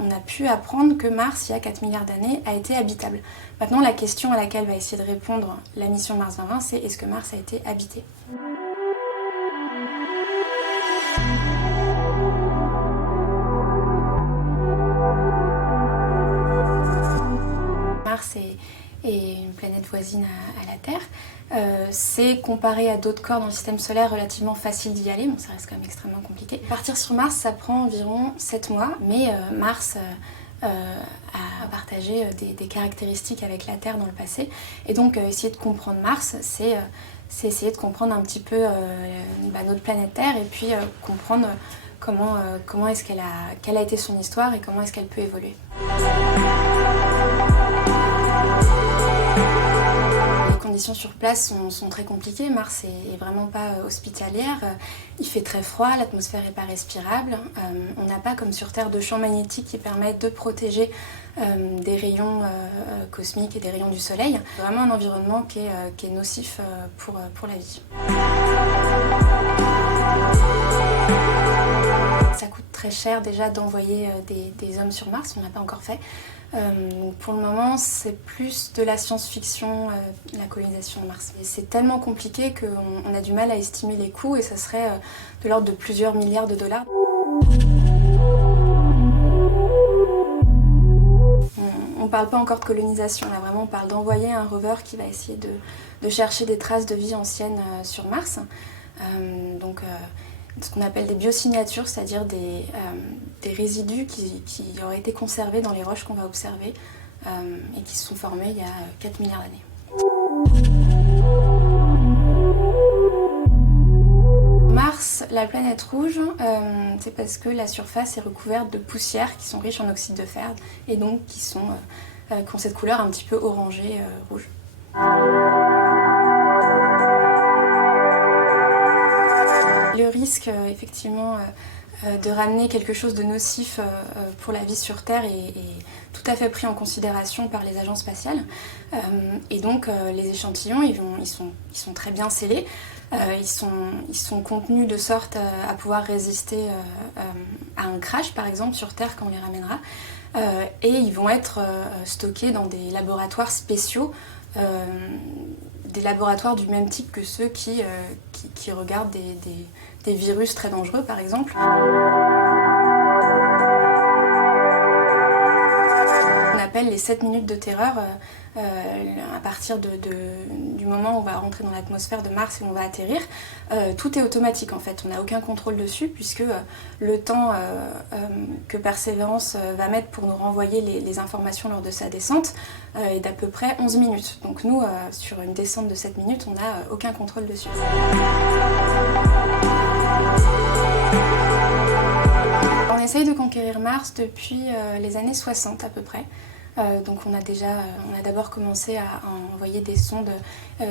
on a pu apprendre que Mars, il y a 4 milliards d'années, a été habitable. Maintenant, la question à laquelle va essayer de répondre la mission Mars 2020, c'est est-ce que Mars a été habité ? Mars est une planète voisine à la Terre. C'est comparé à d'autres corps dans le système solaire relativement facile d'y aller, bon ça reste quand même extrêmement compliqué. Partir sur Mars, ça prend environ 7 mois, mais Mars a partagé des caractéristiques avec la Terre dans le passé. Et donc essayer de comprendre Mars, c'est essayer de comprendre un petit peu notre planète Terre et puis comprendre comment est-ce quelle a été son histoire et comment est-ce qu'elle peut évoluer. Les conditions sur place sont très compliquées. Mars est vraiment pas hospitalière. Il fait très froid, l'atmosphère n'est pas respirable. On n'a pas comme sur Terre de champs magnétiques qui permettent de protéger des rayons cosmiques et des rayons du Soleil. C'est vraiment un environnement qui est nocif pour la vie. Ça coûte très cher déjà d'envoyer des hommes sur Mars, on n'a pas encore fait. Pour le moment, c'est plus de la science-fiction, la colonisation de Mars. Et c'est tellement compliqué qu'on a du mal à estimer les coûts et ça serait de l'ordre de plusieurs milliards de dollars. On ne parle pas encore de colonisation, là vraiment on parle d'envoyer un rover qui va essayer de chercher des traces de vie ancienne sur Mars. Ce qu'on appelle des biosignatures, c'est-à-dire des résidus qui auraient été conservés dans les roches qu'on va observer et qui se sont formés il y a 4 milliards d'années. Mars, la planète rouge, c'est parce que la surface est recouverte de poussières qui sont riches en oxyde de fer et donc qui ont cette couleur un petit peu orangée, rouge. Le risque, effectivement, de ramener quelque chose de nocif pour la vie sur Terre est tout à fait pris en considération par les agences spatiales. Et donc, les échantillons, ils sont très bien scellés. Ils sont contenus de sorte à pouvoir résister à un crash, par exemple, sur Terre quand on les ramènera. Et ils vont être stockés dans des laboratoires spéciaux, des laboratoires du même type que ceux qui regardent des virus très dangereux, par exemple. On appelle les 7 minutes de terreur à partir du moment où on va rentrer dans l'atmosphère de Mars et où on va atterrir. Tout est automatique en fait, on n'a aucun contrôle dessus puisque le temps que Persévérance va mettre pour nous renvoyer les informations lors de sa descente est d'à peu près 11 minutes. Donc nous, sur une descente de 7 minutes, on n'a aucun contrôle dessus. On essaye de conquérir Mars depuis les années 60 à peu près. Donc on a d'abord commencé à envoyer des sondes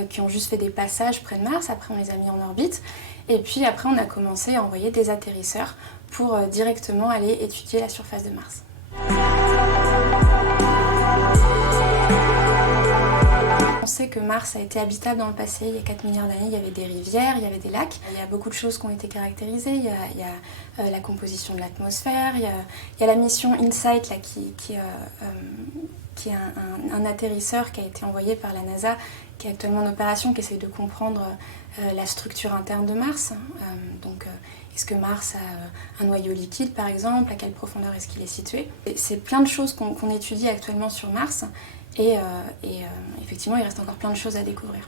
qui ont juste fait des passages près de Mars, après on les a mis en orbite, et puis après on a commencé à envoyer des atterrisseurs pour directement aller étudier la surface de Mars. On sait que Mars a été habitable dans le passé, il y a 4 milliards d'années, il y avait des rivières, il y avait des lacs. Il y a beaucoup de choses qui ont été caractérisées, il y a la composition de l'atmosphère, il y a la mission InSight là, qui est un atterrisseur qui a été envoyé par la NASA, qui est actuellement en opération, qui essaye de comprendre la structure interne de Mars. Est-ce que Mars a un noyau liquide par exemple, à quelle profondeur est-ce qu'il est situé? C'est plein de choses qu'on étudie actuellement sur Mars. Et effectivement, il reste encore plein de choses à découvrir.